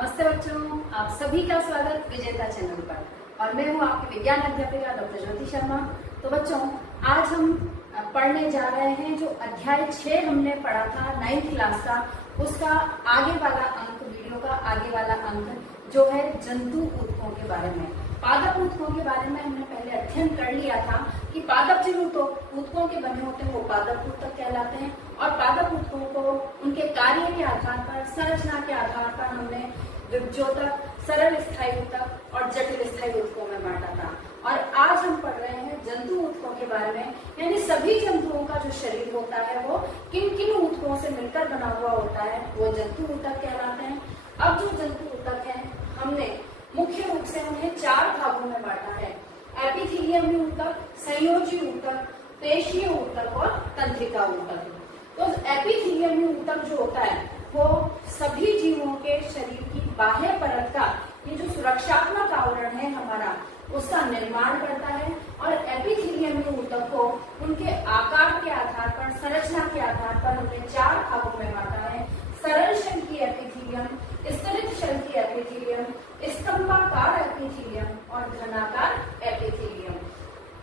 नमस्ते बच्चों, आप सभी का स्वागत विजेता चैनल पर। और मैं हूं आपकी विज्ञान अध्यापिका डॉक्टर ज्योति शर्मा। तो बच्चों, आज हम पढ़ने जा रहे हैं जो अध्याय 6 हमने पढ़ा था 9th क्लास का, उसका आगे वाला अंक, वीडियो का आगे वाला अंक जो है जंतु ऊतकों के बारे में। पादप ऊतकों के बारे में हमने पहले अध्ययन कर लिया था कि पादप जिन ऊतकों के बने होते हैं वो पादप ऊतक कहलाते हैं। और पादप ऊतकों को उनके कार्य के आधार पर, संरचना के आधार पर हमने विभज्योतक, सरल स्थायी ऊतक और जटिल स्थायी ऊतकों में बांटा था। और आज हम पढ़ रहे हैं जंतु ऊतकों के बारे में, यानी सभी जंतुओं का जो शरीर होता है वो किन किन ऊतकों से मिलकर बना हुआ होता है, वो जंतु ऊतक कहलाते हैं। अब जो जंतु ऊतक है, हमने मुख्य रूप से उन्हें 4 भागों में बांटा है: एपिथेलियमी ऊतक, संयोजी ऊतक, पेशीय ऊतक और तंत्रिका ऊतक। तो एपिथेलियमी ऊतक जो होता है वो सभी जीवों के शरीर की बाह्य परत का, ये जो सुरक्षात्मक आवरण है हमारा, उसका निर्माण करता है। और एपिथेलियमी ऊतक को उनके आकार के आधार पर, संरचना के आधार पर हमने 4 भागों में बांटा है: सरल शल की एपिथेलियम, स्तरित शल की एपिथेलियम, स्तंभाकार एपिथेलियम और घनाकार एपिथेलियम।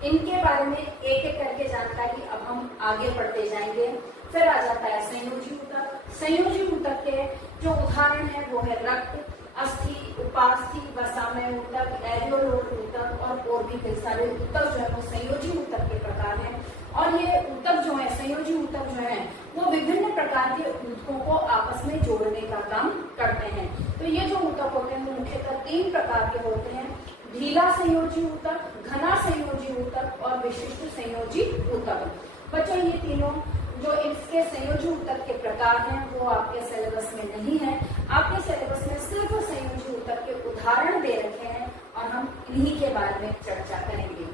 इनके बारे में एक एक करके जानकारी अब हम आगे बढ़ते जाएंगे। फिर आ जाता है संयोजी ऊतक। संयोजी ऊतक के जो उदाहरण है वो है रक्त, अस्थि, उपास्थि, वसामय ऊतक, एरियोलोट ऊतक और भी कई सारे ऊतक जो है वो संयोजी ऊतक के प्रकार हैं। और ये ऊतक जो है, संयोजी ऊतक जो है, वो विभिन्न प्रकार के ऊतकों को आपस में जोड़ने का काम करते हैं। तो ये जो ऊतक होते हैं वो मुख्यतः 3 प्रकार के होते हैं: ढीला संयोजी ऊतक, घना संयोजी ऊतक और विशिष्ट संयोजी ऊतक। बच्चों, ये तीनों जो इसके संयोजी ऊतक के प्रकार हैं वो आपके सिलेबस में नहीं है। आपके सिलेबस में सिर्फ संयोजी ऊतक के उदाहरण दे रखे हैं और हम इन्हीं के बारे में चर्चा करेंगे।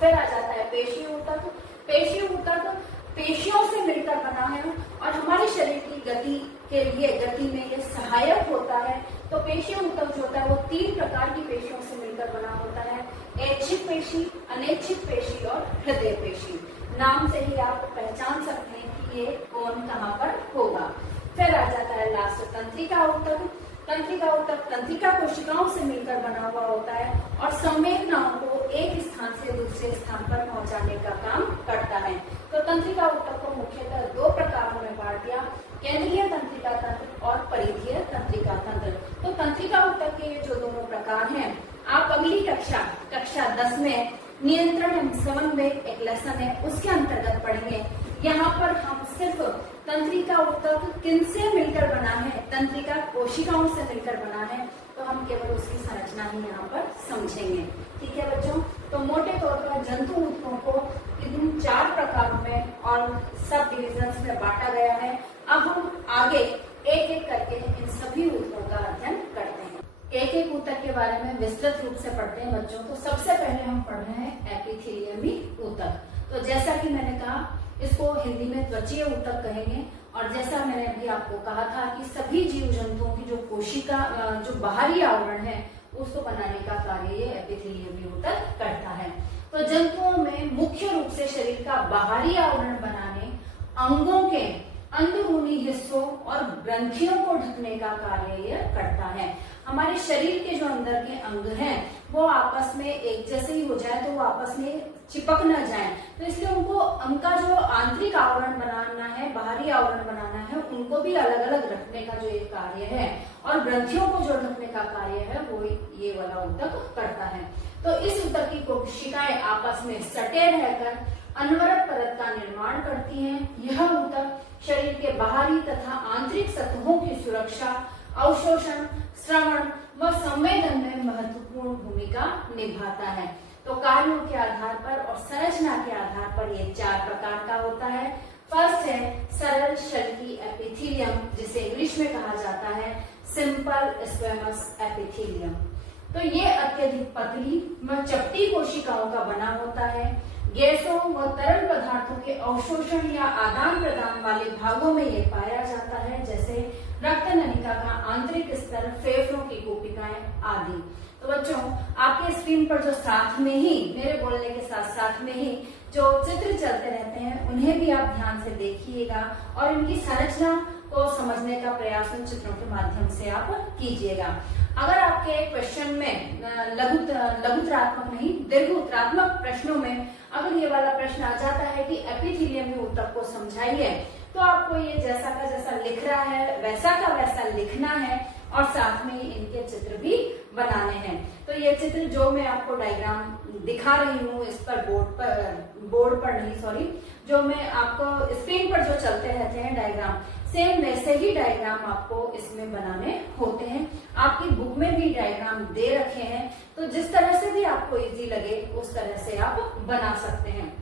फिर आ जाता है पेशीय ऊतक। पेशीय ऊतक पेशियों से मिलकर बना है और हमारे शरीर की गति के लिए, गति में ये सहायक होता है। तो पेशीय ऊतक जो होता है वो 3 प्रकार की पेशियों से मिलकर बना होता है: ऐच्छिक पेशी, अनैच्छिक पेशी और हृदय पेशी। नाम से ही आप पहचान सकते हैं कि ये कौन कहाँ पर होगा। फिर आ जाता है लास्ट तंत्रिका ऊतक। तंत्रिका ऊतक तंत्रिका कोशिकाओं से मिलकर बना हुआ होता है और संवेदनाओं को एक स्थान से दूसरे स्थान पर पहुंचाने का काम करता है। तो तंत्रिका ऊतक को मुख्यतः 2 प्रकारों में बांट दिया: केंद्रीय तंत्रिका तंत्र और परिधीय तंत्रिका तंत्र। तो तंत्रिका ऊतक के ये जो दोनों प्रकार हैं, आप अगली कक्षा 10 में नियंत्रण एवं समन्वय एक लेसन है, उसके अंतर्गत पढ़ेंगे। यहाँ पर हम सिर्फ तंत्रिका ऊतक किनसे मिलकर बना है, तंत्रिका कोशिकाओं से मिलकर बना है, तो हम केवल उसकी संरचना ही यहाँ पर समझेंगे। ठीक है बच्चों, तो मोटे तौर पर जंतु ऊतकों को इन 4 प्रकारों में और सब डिविजन्स में बांटा गया है। अब हम आगे एक एक करके इन सभी ऊतकों का अध्ययन करते हैं। एक एक ऊतक के बारे में विस्तृत रूप से पढ़ते हैं बच्चों। तो सबसे पहले हम पढ़ रहे हैं एपिथेलियमी ऊतक। तो जैसा कि मैंने कहा, इसको हिंदी में त्वचीय ऊतक कहेंगे। और जैसा मैंने अभी आपको कहा था कि सभी जीव जंतुओं की जो कोशिका, जो बाहरी आवरण है, उसको बनाने का कार्य ये एपिथेलियमी ऊतक करता है। तो जंतुओं में मुख्य रूप से शरीर का बाहरी आवरण बनाने, अंगों के अंदरूनी हिस्सों और ग्रंथियों को ढकने का कार्य यह करता है। हमारे शरीर के जो अंदर के अंग हैं वो आपस में एक जैसे ही हो जाए तो वो आपस में चिपक न जाए, तो इसलिए उनको, उनका जो आंतरिक आवरण बनाना है, बाहरी आवरण बनाना है, उनको भी अलग अलग रखने का जो एक कार्य है और ग्रंथियों को जो ढकने का कार्य है वो ये वाला ऊतक करता है। तो इस ऊतक की कोशिकाएं आपस में सटे रहकर अनवरत परत का निर्माण करती हैं। यह ऊतक शरीर के बाहरी तथा आंतरिक सतहों की सुरक्षा, अवशोषण, श्रवण व संवेदन में महत्वपूर्ण भूमिका निभाता है। तो कार्यों के आधार पर और संरचना के आधार पर ये 4 प्रकार का होता है। फर्स्ट है सरल शल की एपिथेलियम, जिसे इंग्लिश में कहा जाता है सिंपल स्क्वेमस एपिथेलियम। तो ये अत्यधिक पतली व चपटी कोशिकाओं का बना होता है। गैसों व तरल पदार्थों के अवशोषण या आदान प्रदान वाले भागों में ये पाया जाता है, जैसे रक्त नलिका का आंतरिक स्तर, फेफड़ों की कोशिकाएं आदि। तो बच्चों, आपके स्क्रीन पर जो साथ में ही, मेरे बोलने के साथ साथ में ही जो चित्र चलते रहते हैं, उन्हें भी आप ध्यान से देखिएगा और इनकी संरचना को समझने का प्रयास उन चित्रों के माध्यम से आप कीजिएगा। अगर आपके क्वेश्चन में लघुतरात्मक नहीं दीर्घ उत्तरात्मक प्रश्नों में अगर ये वाला प्रश्न आ जाता है कि एपिथेलियम के ऊतक को समझाइए, तो आपको ये जैसा का जैसा लिख रहा है वैसा का वैसा लिखना है और साथ में इनके चित्र भी बनाने हैं। तो ये चित्र जो मैं आपको डायग्राम दिखा रही हूँ इस पर बोर्ड पर नहीं सॉरी, जो मैं आपको स्क्रीन पर जो चलते रहते हैं डायग्राम, सेम वैसे ही डायग्राम आपको इसमें बनाने होते हैं। आपकी बुक में भी डायग्राम दे रखे हैं, तो जिस तरह से भी आपको इजी लगे उस तरह से आप बना सकते हैं।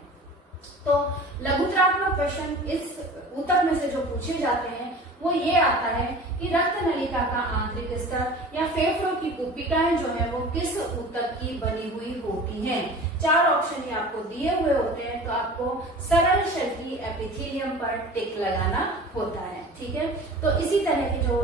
तो लघुतरात्मक क्वेश्चन इस ऊतक में से जो पूछे जाते हैं वो ये आता है कि रक्त नलिका का आंतरिक स्तर या फेफड़ों की पुपिकाएं जो है वो किस ऊतक की बनी हुई होती हैं। 4 ऑप्शन ये आपको दिए हुए होते हैं, तो आपको सरल शल्की एपिथेलियम पर टिक लगाना होता है। ठीक है, तो इसी तरह के जो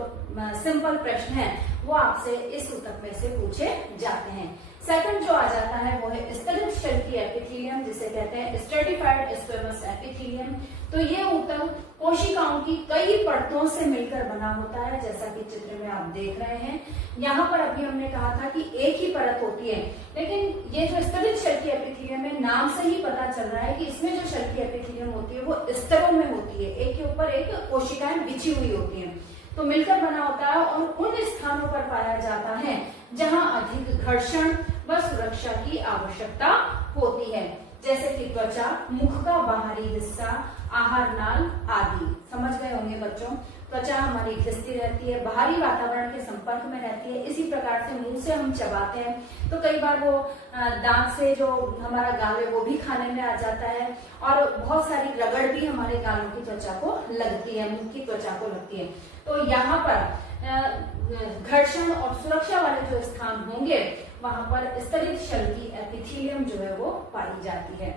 सिंपल प्रश्न है वो आपसे इस ऊतक में से पूछे जाते हैं। सेकंड जो आ जाता है वो है स्तरित शल्की एपिथेलियम, जिसे कहते हैं स्ट्रेटिफाइड स्क्वेमस एपिथेलियम। तो ये ऊतक कोशिकाओं की कई परतों से मिलकर बना होता है, जैसा कि चित्र में आप देख रहे हैं। यहाँ पर अभी हमने कहा था कि एक ही परत होती है, लेकिन ये जो स्तरित शल्की एपिथेलियम है नाम से ही पता चल रहा है कि इसमें जो शल्की एपिथेलियम होती है वो स्तरों में होती है, एक के ऊपर एक कोशिकाएं बिछी हुई होती हैं, तो मिलकर बना होता है और उन स्थानों पर पाया जाता है जहां अधिक घर्षण व सुरक्षा की आवश्यकता होती है, जैसे कि त्वचा, मुख का बाहरी हिस्सा, आहार नाल आदि। समझ गए होंगे बच्चों, त्वचा हमारी घिसती रहती है, बाहरी वातावरण के संपर्क में रहती है, इसी प्रकार से मुंह से हम चबाते हैं तो कई बार वो दांत से जो हमारा गाल है वो भी खाने में आ जाता है, और बहुत सारी रगड़ भी हमारे गालों की त्वचा को लगती है, मुंह की त्वचा को लगती है। तो यहाँ पर घर्षण और सुरक्षा वाले जो स्थान होंगे वहां पर स्तरित शल्की एपिथेलियम जो है वो पाई जाती है।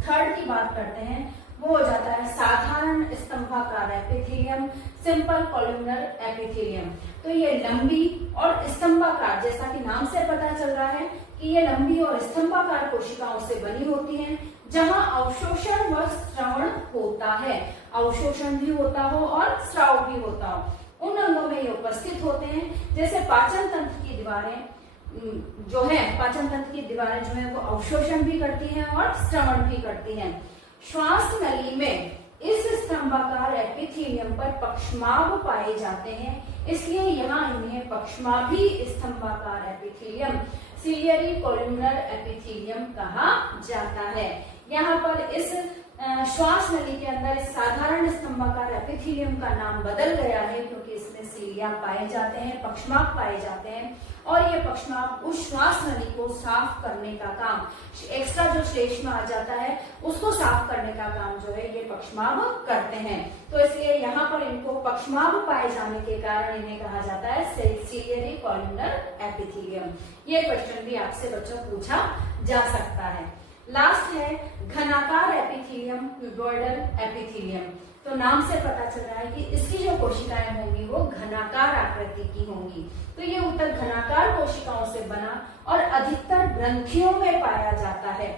थर्ड की बात करते हैं, वो हो जाता है साधारण स्तंभाकार एपिथेलियम, सिंपल कॉलमनर एपिथेलियम। तो ये लंबी और स्तंभाकार, जैसा कि नाम से पता चल रहा है कि ये लंबी और स्तंभाकार कोशिकाओं से बनी होती हैं, जहां अवशोषण व स्रवण होता है, अवशोषण भी होता हो और स्राव भी होता हो। उन अंगों में ये उपस्थित होते हैं, जैसे पाचन तंत्र की दीवारें जो है, पाचन तंत्र की दीवारें जो है वो अवशोषण भी करती हैं और स्रवण भी करती हैं। श्वास नली में इस स्तंभाकार एपिथेलियम पर पक्षमाभ पाए जाते हैं, इसलिए यहाँ इन्हें पक्षमाभी स्तंभाकार एपिथेलियम, सिलियरी कॉलमनर एपिथेलियम कहा जाता है। यहाँ पर इस श्वास नली के अंदर इस साधारण स्तंभाकार एपिथेलियम का नाम बदल गया है, क्योंकि इसमें सिलिया पाए जाते हैं, पक्षमाभ पाए जाते हैं, और ये पक्षमाभ उस श्वास नली को साफ करने का काम, एक्स्ट्रा जो श्लेष्मा आ जाता है उसको साफ करने का काम जो है ये पक्षमाभ करते हैं। तो इसलिए यहाँ पर इनको पक्षमाभ पाए जाने के कारण इन्हें कहा जाता है सिलियरी कॉलमनर एपिथेलियम। ये क्वेश्चन भी आपसे बच्चों पूछा जा सकता है। लास्ट है घनाकार एपिथेलियम, क्यूबॉइडल एपिथेलियम। तो नाम से पता चल रहा है कि इसकी जो कोशिकाएं होंगी वो घनाकार आकृति की होंगी। तो ये ऊतक घनाकार कोशिकाओं से बना और अधिकतर ग्रंथियों में पाया जाता है,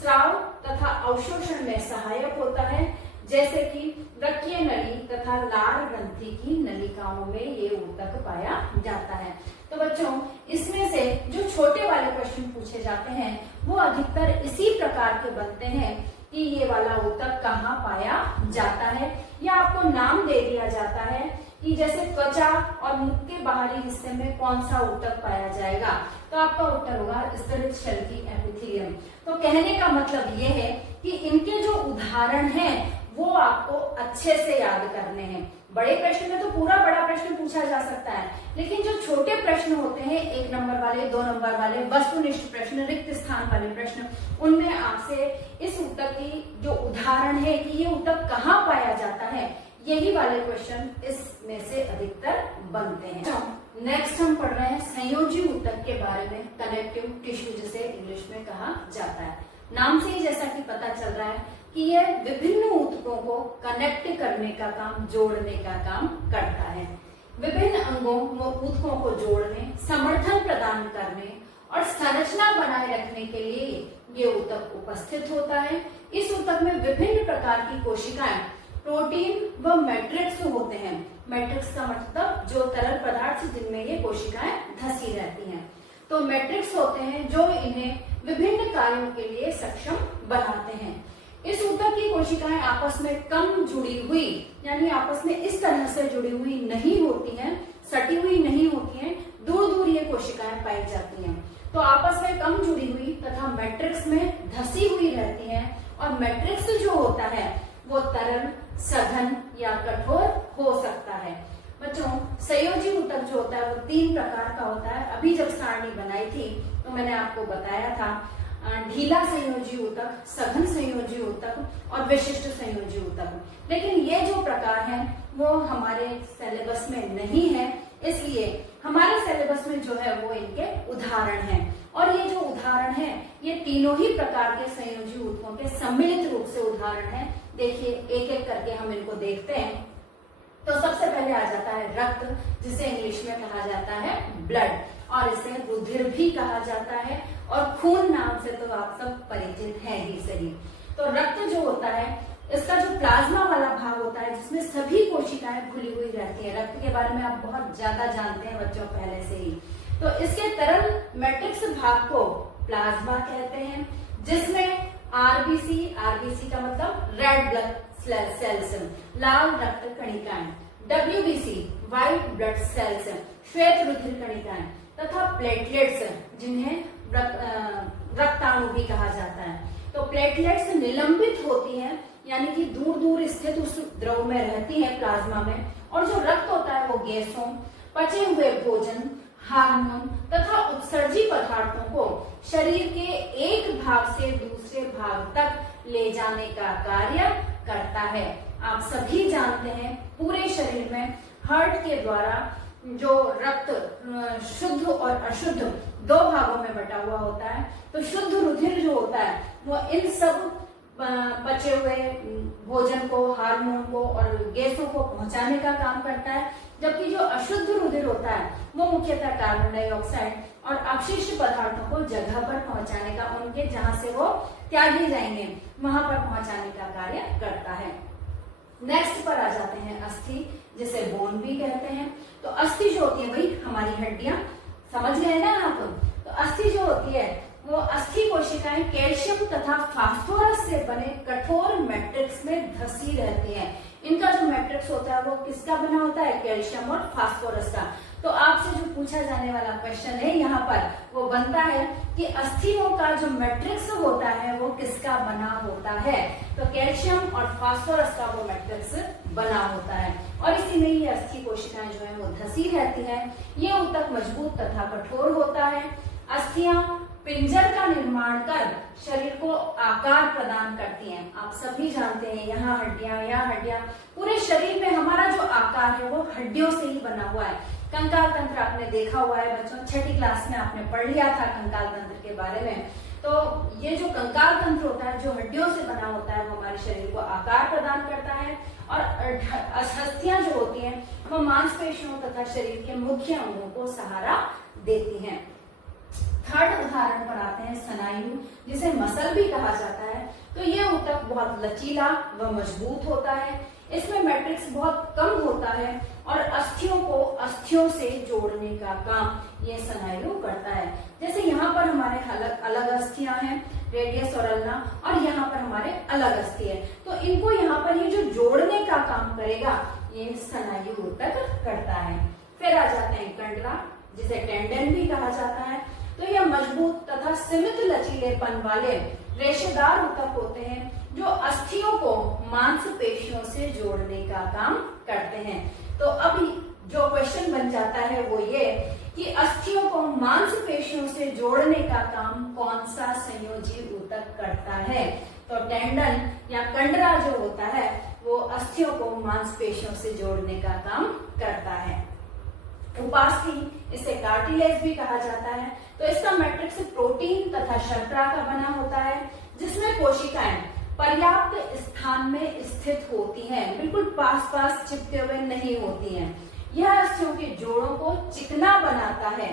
स्राव तथा अवशोषण में सहायक होता है, जैसे कि रक्कीय नली तथा लार ग्रंथि की नलिकाओं में ये ऊतक पाया जाता है। तो बच्चों इसमें से जो छोटे वाले प्रश्न पूछे जाते हैं वो अधिकतर इसी प्रकार के बनते हैं कि ये वाला ऊतक कहाँ पाया जाता है, या आपको नाम दे दिया जाता है कि जैसे त्वचा और मुख के बाहरी हिस्से में कौन सा ऊतक पाया जाएगा, तो आपका उत्तर होगा स्तरित शल्की एपिथेलियम। तो कहने का मतलब ये है कि इनके जो उदाहरण हैं वो आपको अच्छे से याद करने हैं। बड़े प्रश्न में तो पूरा बड़ा प्रश्न पूछा जा सकता है, लेकिन जो छोटे प्रश्न होते हैं 1 नंबर वाले, 2 नंबर वाले, वस्तुनिष्ठ प्रश्न, रिक्त स्थान वाले प्रश्न, उनमें आपसे इस ऊतक की जो उदाहरण है कि ये ऊतक कहाँ पाया जाता है, यही वाले क्वेश्चन इसमें से अधिकतर बनते हैं। नेक्स्ट हम पढ़ रहे हैं संयोजी ऊतक के बारे में, कनेक्टिव टिश्यू जिसे इंग्लिश में कहा जाता है। नाम से ही जैसा कि पता चल रहा है कि यह विभिन्न ऊतकों को कनेक्ट करने का काम, जोड़ने का काम करता है। विभिन्न अंगों व ऊतकों को जोड़ने, समर्थन प्रदान करने और संरचना बनाए रखने के लिए ये ऊतक उपस्थित होता है। इस ऊतक में विभिन्न प्रकार की कोशिकाएं प्रोटीन व मैट्रिक्स होते हैं। मैट्रिक्स का मतलब जो तरल पदार्थ जिनमें ये कोशिकाएं धसी रहती हैं। तो मैट्रिक्स होते हैं जो इन्हें विभिन्न कार्यों के लिए सक्षम बनाते हैं। इस ऊतक की कोशिकाएं आपस में कम जुड़ी हुई, यानी आपस में इस तरह से जुड़ी हुई नहीं होती हैं, सटी हुई नहीं होती हैं, दूर दूर ये कोशिकाएं पाई जाती हैं। तो आपस में कम जुड़ी हुई तथा मैट्रिक्स में धसी हुई रहती हैं। और मैट्रिक्स जो होता है वो तरल, सघन या कठोर हो सकता है। बच्चों, संयोजी ऊतक जो होता है वो 3 प्रकार का होता है। अभी जब सारणी बनाई थी तो मैंने आपको बताया था ढीला संयोजी ऊतक, सघन संयोजी ऊतक और विशिष्ट संयोजी ऊतक। लेकिन ये जो प्रकार हैं वो हमारे सिलेबस में नहीं है, इसलिए हमारे सिलेबस में जो है वो इनके उदाहरण हैं। और ये जो उदाहरण है ये तीनों ही प्रकार के संयोजी ऊतकों के सम्मिलित रूप से उदाहरण हैं। देखिए, एक एक करके हम इनको देखते हैं। तो सबसे पहले आ जाता है रक्त, जिसे इंग्लिश में कहा जाता है ब्लड, और इसे रुधिर भी कहा जाता है, और खून नाम से तो आप सब परिचित हैं ही सही। तो रक्त जो होता है इसका जो प्लाज्मा वाला भाग होता है जिसमें सभी कोशिकाएं घुली हुई रहती है। रक्त के बारे में आप बहुत ज्यादा जानते हैं बच्चों पहले से ही। तो इसके तरल मैट्रिक्स भाग को प्लाज्मा कहते हैं, जिसमें आरबीसी का मतलब रेड ब्लड सेल्स, लाल रक्त कणिकाएं, डब्ल्यूबीसी व्हाइट ब्लड सेल्स, श्वेत रुधिर कणिकाएं, तथा प्लेटलेट्स जिन्हें रक्ताणु भी कहा जाता है। तो प्लेटलेट्स निलंबित होती हैं, यानी कि दूर दूर स्थित उस द्रव में रहती है प्लाज्मा में। और जो रक्त होता है वो गैसों, पचे हुए भोजन, हार्मोन तथा उत्सर्जी पदार्थों को शरीर के एक भाग से दूसरे भाग तक ले जाने का कार्य करता है। आप सभी जानते हैं पूरे शरीर में हार्ट के द्वारा जो रक्त शुद्ध और अशुद्ध 2 भागों में बटा हुआ होता है। तो शुद्ध रुधिर जो होता है वो इन सब बचे हुए भोजन को, हार्मोन को और गैसों को पहुंचाने का काम करता है, जबकि जो अशुद्ध रुधिर होता है वो मुख्यतः कार्बन डाइऑक्साइड और अपशिष्ट पदार्थों को जगह पर पहुंचाने का, उनके जहां से वो त्यागे जाएंगे वहां पर पहुंचाने का कार्य करता है। नेक्स्ट पर आ जाते हैं अस्थि, जिसे बोन भी कहते हैं। तो अस्थि जो होती है भाई हमारी हड्डियां, समझ गए ना आप। तो अस्थि जो होती है वो अस्थि कोशिकाएं कैल्शियम तथा फास्फोरस से बने कठोर मैट्रिक्स में धसी रहती हैं। इनका जो मैट्रिक्स होता है वो किसका बना होता है? कैल्शियम और फास्फोरस का। तो आपसे जो पूछा जाने वाला क्वेश्चन है यहाँ पर वो बनता है कि अस्थियों का जो मैट्रिक्स होता है वो किसका बना होता है? तो कैल्शियम और फास्फोरस का वो मैट्रिक्स बना होता है, और इसी में ये अस्थि कोशिकाएं जो है वो धसी रहती हैं। ये ऊतक मजबूत तथा कठोर होता है। अस्थियां पिंजर का निर्माण कर शरीर को आकार प्रदान करती हैं। आप सभी जानते हैं यहाँ हड्डियां, पूरे शरीर में हमारा जो आकार है वो हड्डियों से ही बना हुआ है। कंकाल तंत्र आपने देखा हुआ है बच्चों, 6ठी क्लास में आपने पढ़ लिया था कंकाल तंत्र के बारे में। तो ये जो कंकाल तंत्र होता है जो हड्डियों से बना होता है वो हमारे शरीर को आकार प्रदान करता है, और अस्थियां जो होती हैं वो मांसपेशियों तथा शरीर के मुख्य अंगों को सहारा देती हैं। थर्ड उदाहरण पर आते हैं स्नायु, जिसे मसल भी कहा जाता है। तो ये ऊतक बहुत लचीला व मजबूत होता है। इसमें मैट्रिक्स बहुत कम होता है और अस्थियों को अस्थियों से जोड़ने का काम ये स्नायु करता है। जैसे यहाँ पर हमारे अलग अलग अस्थियां हैं, रेडियस और अल्ना, और यहाँ पर हमारे अलग अस्थि है। तो इनको यहाँ पर ये जो जोड़ने का काम करेगा ये स्नायु ऊतक करता है। फिर आ जाते हैं कंडरा, जिसे टेंडन भी कहा जाता है। तो यह मजबूत तथा सीमित लचीलेपन वाले रेशेदार ऊतक होते हैं जो अस्थियों को मांसपेशियों से जोड़ने का काम करते हैं। तो अब जो क्वेश्चन बन जाता है वो ये कि अस्थियों को मांसपेशियों से जोड़ने का काम कौन सा संयोजी ऊतक करता है? तो टेंडन या कंडरा जो होता है वो अस्थियों को मांसपेशियों से जोड़ने का काम करता है। उपास्थि, इसे कार्टिलेज भी कहा जाता है। तो इसका मैट्रिक्स प्रोटीन तथा शर्करा का बना होता है, जिसमें कोशिकाएं पर्याप्त स्थान में स्थित होती हैं, बिल्कुल पास पास चिपके हुए नहीं होती हैं। यह अस्थियों के जोड़ों को चिकना बनाता है।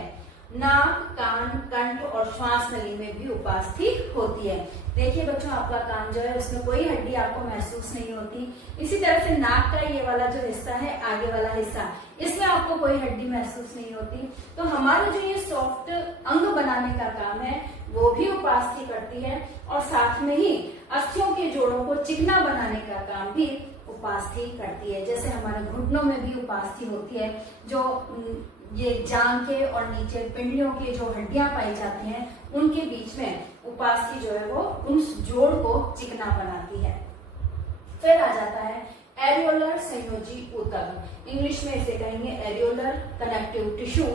नाक, कान, कंठ और श्वास नली में भी उपास्थि होती है। देखिए बच्चों, आपका कान जो है उसमें कोई हड्डी आपको महसूस नहीं होती। इसी तरह से नाक का ये वाला जो हिस्सा है, आगे वाला हिस्सा, इसमें आपको कोई हड्डी महसूस नहीं होती। तो हमारा जो ये सॉफ्ट अंग बनाने का काम है वो भी उपास्थि करती है, और साथ में ही अस्थियों के जोड़ों को चिकना बनाने का काम भी उपास्थि करती है। जैसे हमारे घुटनों में भी उपास्थि होती है, जो ये जांघ के और नीचे पिंडलियों की जो हड्डियां पाई जाती हैं उनके बीच में उपास्थि जो है वो उन जोड़ को चिकना बनाती है। फिर आ जाता है एरियोलर संयोजी ऊतक, इंग्लिश में इसे कहेंगे एरियोलर कनेक्टिव टिश्यू।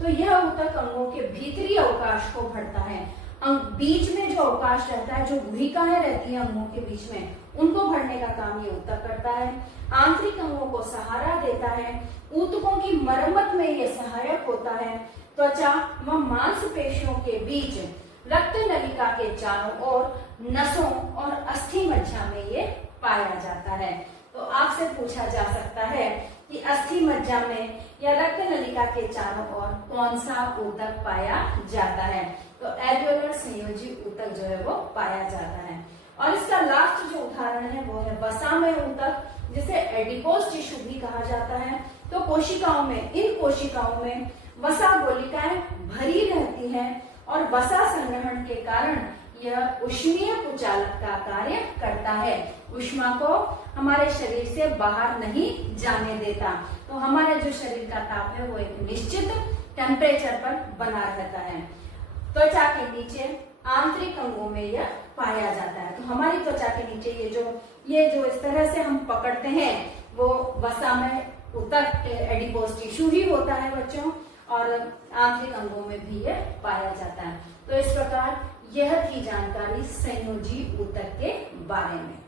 तो यह ऊतक अंगों के भीतरी अवकाश को भरता है। बीच में जो अवकाश रहता है, जो गुहिकाएं रहती है अंगों के बीच में, उनको भरने का काम ये ऊतक करता है। आंतरिक अंगों को सहारा देता है। ऊतकों की मरम्मत में ये सहायक होता है। त्वचा व मांसपेशियों के बीच, रक्त नलिका के चारों ओर, नसों और अस्थि मज्जा में ये पाया जाता है। तो आपसे पूछा जा सकता है कि अस्थि मज्जा में या रक्त नलिका के चारों ओर कौन सा ऊतक पाया जाता है? तो एरियोलर संयोजी ऊतक जो है वो पाया जाता है। और इसका लास्ट जो उदाहरण है वो है वसामय ऊतक, जिसे एडिपोज टिश्यू भी कहा जाता है। तो कोशिकाओं में, इन कोशिकाओं में वसा गोलिकाएं भरी रहती हैं, और वसा संग्रहण के कारण यह उष्मीय कुचालक का कार्य करता है। ऊष्मा को हमारे शरीर से बाहर नहीं जाने देता। तो हमारे जो शरीर का ताप है वो एक निश्चित टेम्परेचर पर बना रहता है। त्वचा के नीचे आंतरिक अंगों में यह पाया जाता है। तो हमारी त्वचा के नीचे ये जो इस तरह से हम पकड़ते हैं वो वसामय ऊतक एडिपोज टिश्यू ही होता है बच्चों, और आंतरिक अंगों में भी यह पाया जाता है। तो इस प्रकार यह थी जानकारी संयोजी ऊतक के बारे में।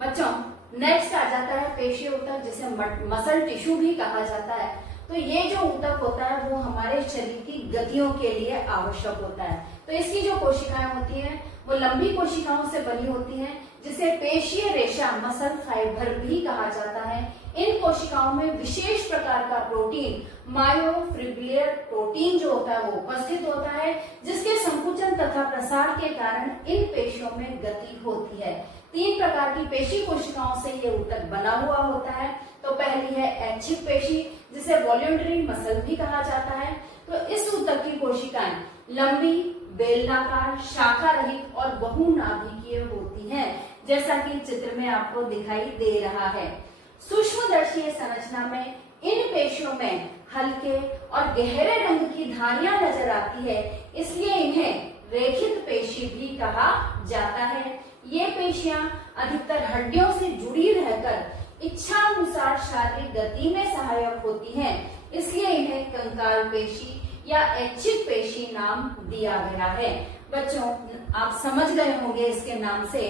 बच्चों, नेक्स्ट आ जाता है पेशीय ऊतक, जिसे मसल टिश्यू भी कहा जाता है। तो ये जो ऊतक होता है वो हमारे शरीर की गतियों के लिए आवश्यक होता है। तो इसकी जो कोशिकाएं होती हैं वो लंबी कोशिकाओं से बनी होती हैं, जिसे पेशीय रेशा मसल फाइबर भी कहा जाता है। इन कोशिकाओं में विशेष प्रकार का प्रोटीन, मायोफिब्रिलर प्रोटीन जो होता है वो उपस्थित होता है, जिसके संकुचन तथा प्रसार के कारण इन पेशियों में गति होती है। 3 प्रकार की पेशी कोशिकाओं से ये ऊतक बना हुआ होता है। तो पहली है ऐच्छिक पेशी, जिसे वॉल्यूंटरी मसल भी कहा जाता है। तो इस ऊतक की कोशिकाएं लंबी, बेलनाकार, शाखा रहित और बहुनाभिकीय होती हैं, जैसा कि चित्र में आपको दिखाई दे रहा है। सूक्ष्मदर्शीय संरचना में इन पेशियों में हल्के और गहरे रंग की धारियां नजर आती है, इसलिए इन्हें रेखित पेशी भी कहा जाता है। ये पेशियां अधिकतर हड्डियों से जुड़ी रहकर इच्छानुसार शारीरिक गति में सहायक होती हैं, इसलिए इन्हें कंकाल पेशी या ऐच्छिक पेशी नाम दिया गया है। बच्चों, आप समझ गए होंगे इसके नाम से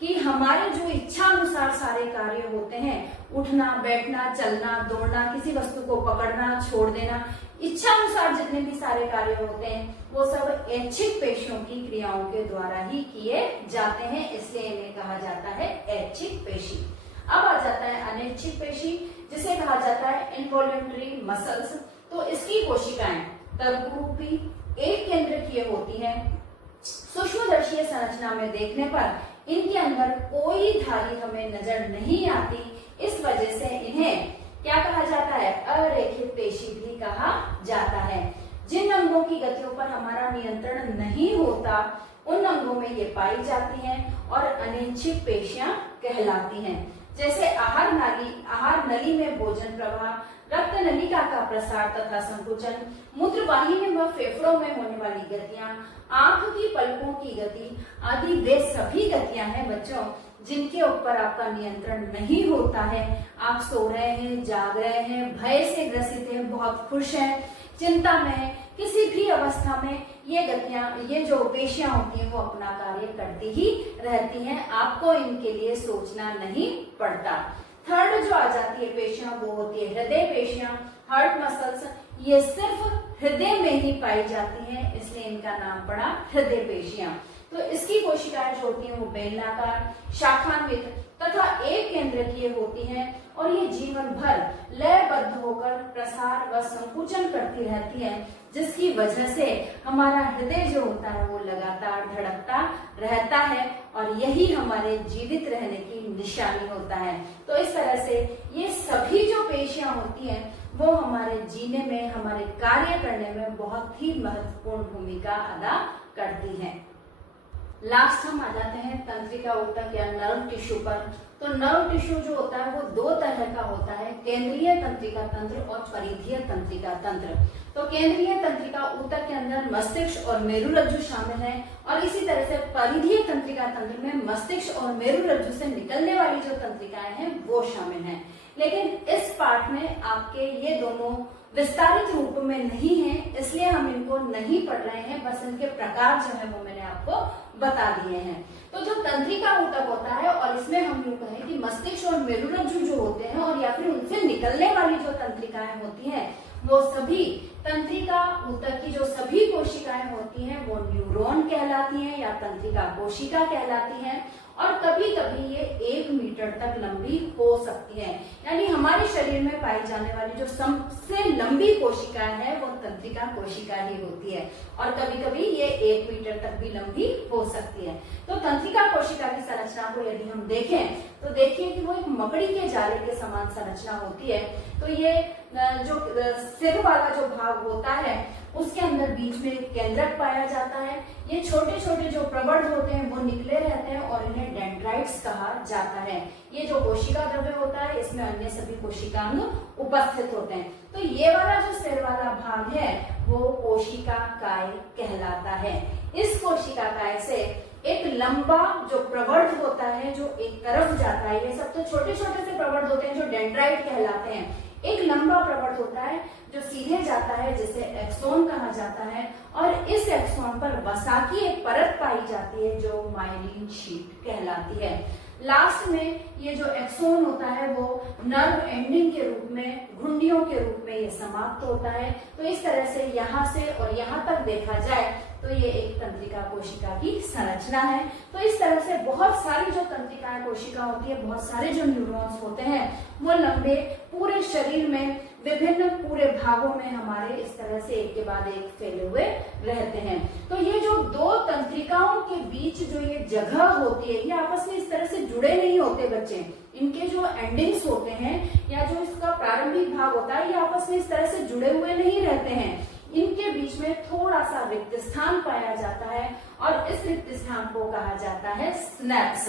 कि हमारे जो इच्छा अनुसार सारे कार्य होते हैं, उठना, बैठना, चलना, दौड़ना, किसी वस्तु को पकड़ना, छोड़ देना, इच्छा अनुसार जितने भी सारे कार्य होते हैं वो सब ऐच्छिक पेशियों की क्रियाओं के द्वारा ही किए जाते हैं, इसलिए इन्हें कहा जाता है ऐच्छिक पेशी। अब आ जाता है अनैच्छिक पेशी, जिसे कहा जाता है इनवॉल्यूंटरी मसल्स। तो इसकी कोशिकाएं तर्करूपी एक केंद्रकीय होती है। सूक्ष्मदर्शीय संरचना में देखने पर इनके अंदर कोई धारी हमें नजर नहीं आती, इस वजह से इन्हें क्या कहा जाता है? अरेखित पेशी भी कहा जाता है। जिन अंगों की गतियों पर हमारा नियंत्रण नहीं होता उन अंगों में ये पाई जाती हैं और अनैच्छिक पेशियां कहलाती हैं। जैसे आहार नली में भोजन प्रवाह, रक्त नलिका का प्रसार तथा संकुचन, मूत्रवाहिनी व फेफड़ों में होने वाली गतियां, आंख की पलकों की गति आदि वे सभी गतियां हैं बच्चों जिनके ऊपर आपका नियंत्रण नहीं होता है। आप सो रहे हैं, जाग रहे हैं, भय से ग्रसित हैं, बहुत खुश हैं, चिंता में हैं, किसी भी अवस्था में ये गतियां, ये जो पेशियां होती हैं वो अपना कार्य करती ही रहती हैं, आपको इनके लिए सोचना नहीं पड़ता। थर्ड जो आ जाती है पेशियां वो होती है हृदय पेशियां, हार्ट मसल्स। ये सिर्फ हृदय में ही पाई जाती हैं, इसलिए इनका नाम पड़ा हृदय पेशियां। तो इसकी कोशिकाएं जो होती हैं वो बेलनाकार, शाखान्वित तथा एक केंद्रकीय होती हैं और ये जीवन भर लयबद्ध होकर प्रसार व संकुचन करती रहती हैं, जिसकी वजह से हमारा हृदय जो होता है वो लगातार धड़कता रहता है और यही हमारे जीवित रहने की निशानी होता है। तो इस तरह से ये सभी जो पेशियां होती हैं वो हमारे जीने में, हमारे कार्य करने में बहुत ही महत्वपूर्ण भूमिका अदा करती हैं। लास्ट हम आ जाते हैं तंत्रिका ऊतक या नर्व टिश्यू पर। तो नर्व टिश्यू जो होता है वो दो तरह का होता है, केंद्रीय तंत्रिका तंत्र और परिधीय तंत्रिका तंत्र। तो केंद्रीय तंत्रिका ऊतक के अंदर मस्तिष्क और मेरुरज्जु शामिल है और इसी तरह से परिधीय तंत्रिका तंत्र में मस्तिष्क और मेरुरज्जु से निकलने वाली जो तंत्रिकाएं हैं वो शामिल हैं। लेकिन इस पाठ में आपके ये दोनों विस्तारित रूप में नहीं है, इसलिए हम इनको नहीं पढ़ रहे हैं, बस इनके प्रकार जो है वो मैंने आपको बता दिए हैं। तो जो तंत्रिका ऊतक होता है और इसमें हम यूं कहें कि मस्तिष्क और मेरुरज्जु जो होते हैं और या फिर उनसे निकलने वाली जो तंत्रिकाएं होती हैं वो सभी तंत्रिका ऊतक की जो सभी कोशिकाएं होती हैं वो न्यूरॉन कहलाती हैं या तंत्रिका कोशिका कहलाती हैं और कभी कभी ये 1 मीटर तक लंबी हो सकती है। यानी हमारे शरीर में पाई जाने वाली जो सबसे लंबी कोशिका है वो तंत्रिका कोशिका ही होती है और कभी कभी ये 1 मीटर तक भी लंबी हो सकती है। तो तंत्रिका कोशिका की संरचना को यदि हम देखें तो देखिए कि वो एक मकड़ी के जाले के समान संरचना होती है। तो ये जो सिर वाला जो भाग होता है उसके अंदर बीच में एक केंद्रक पाया जाता है। ये छोटे छोटे जो प्रवर्ध होते हैं वो निकले रहते हैं और इन्हें डेंड्राइट्स कहा जाता है। ये जो कोशिका द्रव्य होता है इसमें अन्य सभी कोशिकांग उपस्थित होते हैं। तो ये वाला जो सिर वाला भाग है वो कोशिका काय कहलाता है। इस कोशिका काय से एक लंबा जो प्रवर्ध होता है जो एक तरफ जाता है, ये सब तो छोटे छोटे से प्रवर्ध होते हैं जो डेंड्राइट कहलाते हैं। एक लंबा प्रवर्ध होता है जो सीधे जाता है जिसे एक्सोन कहा जाता है और इस एक्सोन पर वसा की एक परत पाई जाती है जो माइलिन शीट कहलाती है। लास्ट में ये जो एक्सोन होता है वो नर्व एंडिंग के रूप में, घुंडियों के रूप में ये समाप्त होता है। तो इस तरह से यहाँ से और यहाँ तक देखा जाए तो ये एक तंत्रिका कोशिका की संरचना है। तो इस तरह से बहुत सारी जो तंत्रिका कोशिका होती है, बहुत सारे जो न्यूरॉन्स होते हैं वो लंबे पूरे शरीर में विभिन्न पूरे भागों में हमारे इस तरह से एक के बाद एक फैले हुए रहते हैं। तो ये जो दो तंत्रिकाओं के बीच जो ये जगह होती है ये आपस में इस तरह से जुड़े नहीं होते बच्चे। इनके जो एंडिंग्स होते हैं या जो इसका प्रारंभिक भाग होता है ये आपस में इस तरह से जुड़े हुए नहीं रहते हैं। इनके बीच में थोड़ा सा रिक्त स्थान पाया जाता है और इस रिक्त स्थान को कहा जाता है स्नैप्स।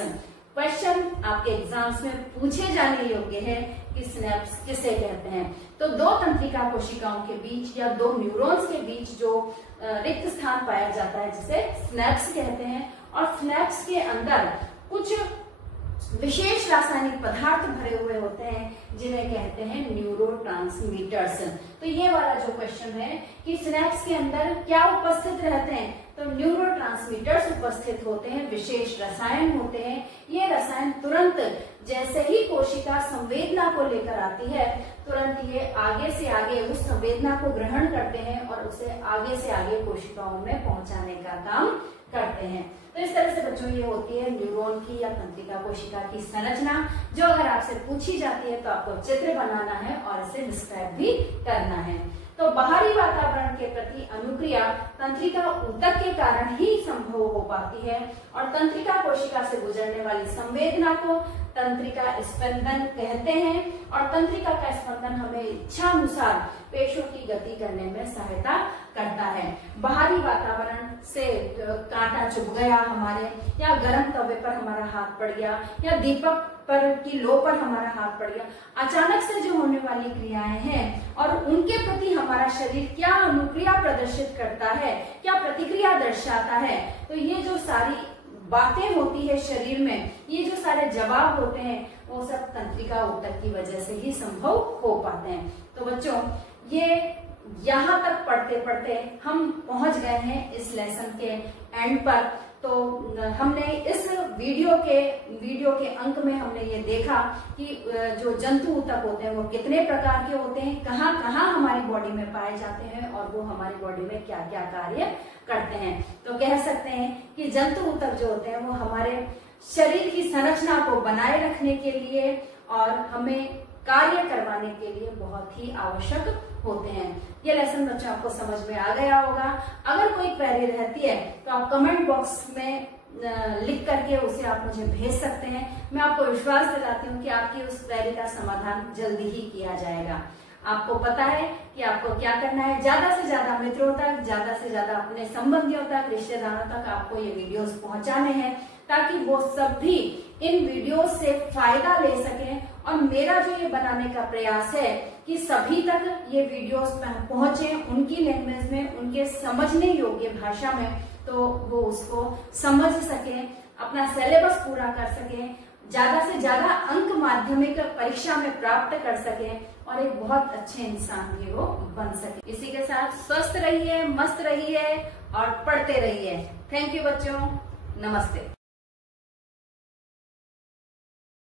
क्वेश्चन आपके एग्जाम्स में पूछे जाने योग्य है कि स्नैप्स किसे कहते हैं। तो दो तंत्रिका कोशिकाओं के बीच या दो न्यूरॉन्स के बीच जो रिक्त स्थान पाया जाता है जिसे स्नैप्स कहते हैं और स्नैप्स के अंदर कुछ विशेष रासायनिक पदार्थ भरे हुए होते हैं जिन्हें कहते हैं न्यूरोट्रांसमीटर्स। तो ये वाला जो क्वेश्चन है कि स्नैप्स के अंदर क्या उपस्थित रहते हैं, तो न्यूरोट्रांसमीटर्स उपस्थित होते हैं, विशेष रसायन होते हैं। ये रसायन तुरंत जैसे ही कोशिका संवेदना को लेकर आती है तुरंत ये आगे से आगे उस संवेदना को ग्रहण करते हैं और उसे आगे से आगे कोशिकाओं में पहुंचाने का काम करते हैं। तो इस तरह से बच्चों ये होती है न्यूरॉन की या तंत्रिका कोशिका की संरचना, जो अगर आपसे पूछी जाती है तो आपको चित्र बनाना है और इसे डिस्क्राइब भी करना है। तो बाहरी वातावरण के प्रति अनुक्रिया तंत्रिका ऊतक के कारण ही संभव हो पाती है और तंत्रिका कोशिका से गुजरने वाली संवेदना को तंत्रिका स्पंदन कहते हैं और तंत्रिका का स्पंदन हमें इच्छा अनुसार पेशियों की गति करने में सहायता करता है। बाहरी वातावरण से कांटा चुभ गया हमारे, या गर्म तवे पर हमारा हाथ पड़ गया, या दीपक पर की लो पर हमारा हाथ पड़ गया, अचानक से जो होने वाली क्रियाएं हैं और उनके प्रति हमारा शरीर क्या अनुक्रिया प्रदर्शित करता है, क्या प्रतिक्रिया दर्शाता है, तो ये जो सारी बातें होती है शरीर में, ये जो सारे जवाब होते हैं वो सब तंत्रिका ऊतक की वजह से ही संभव हो पाते हैं। तो बच्चों ये यहाँ तक पढ़ते पढ़ते हम पहुंच गए हैं इस लेसन के एंड पर। तो हमने इस वीडियो के अंक में हमने ये देखा कि जो जंतु ऊतक होते हैं वो कितने प्रकार के होते हैं, कहाँ कहाँ हमारी बॉडी में पाए जाते हैं और वो हमारी बॉडी में क्या क्या कार्य करते हैं। तो कह सकते हैं कि जंतु ऊतक जो होते हैं वो हमारे शरीर की संरचना को बनाए रखने के लिए और हमें कार्य करवाने के लिए बहुत ही आवश्यक होते हैं। ये लेसन बच्चों आपको समझ में आ गया होगा। अगर कोई क्वेरी रहती है तो आप कमेंट बॉक्स में लिख करके उसे आप मुझे भेज सकते हैं। मैं आपको विश्वास दिलाती हूँ कि आपकी उस क्वेरी का समाधान जल्दी ही किया जाएगा। आपको पता है कि आपको क्या करना है, ज्यादा से ज्यादा मित्रों तक, ज्यादा से ज्यादा अपने संबंधियों तक, रिश्तेदारों तक आपको ये वीडियोस पहुंचाने हैं ताकि वो सब भी इन वीडियोस से फायदा ले सकें। और मेरा जो ये बनाने का प्रयास है कि सभी तक ये वीडियोस पहुंचे, उनकी लैंग्वेज में, उनके समझने योग्य भाषा में, तो वो उसको समझ सकें, अपना सिलेबस पूरा कर सकें, ज्यादा से ज्यादा अंक माध्यमिक परीक्षा में प्राप्त कर सकें और एक बहुत अच्छे इंसान भी वो बन सके। इसी के साथ स्वस्थ रहिए, मस्त रहिए और पढ़ते रहिए। थैंक यू बच्चों, नमस्ते।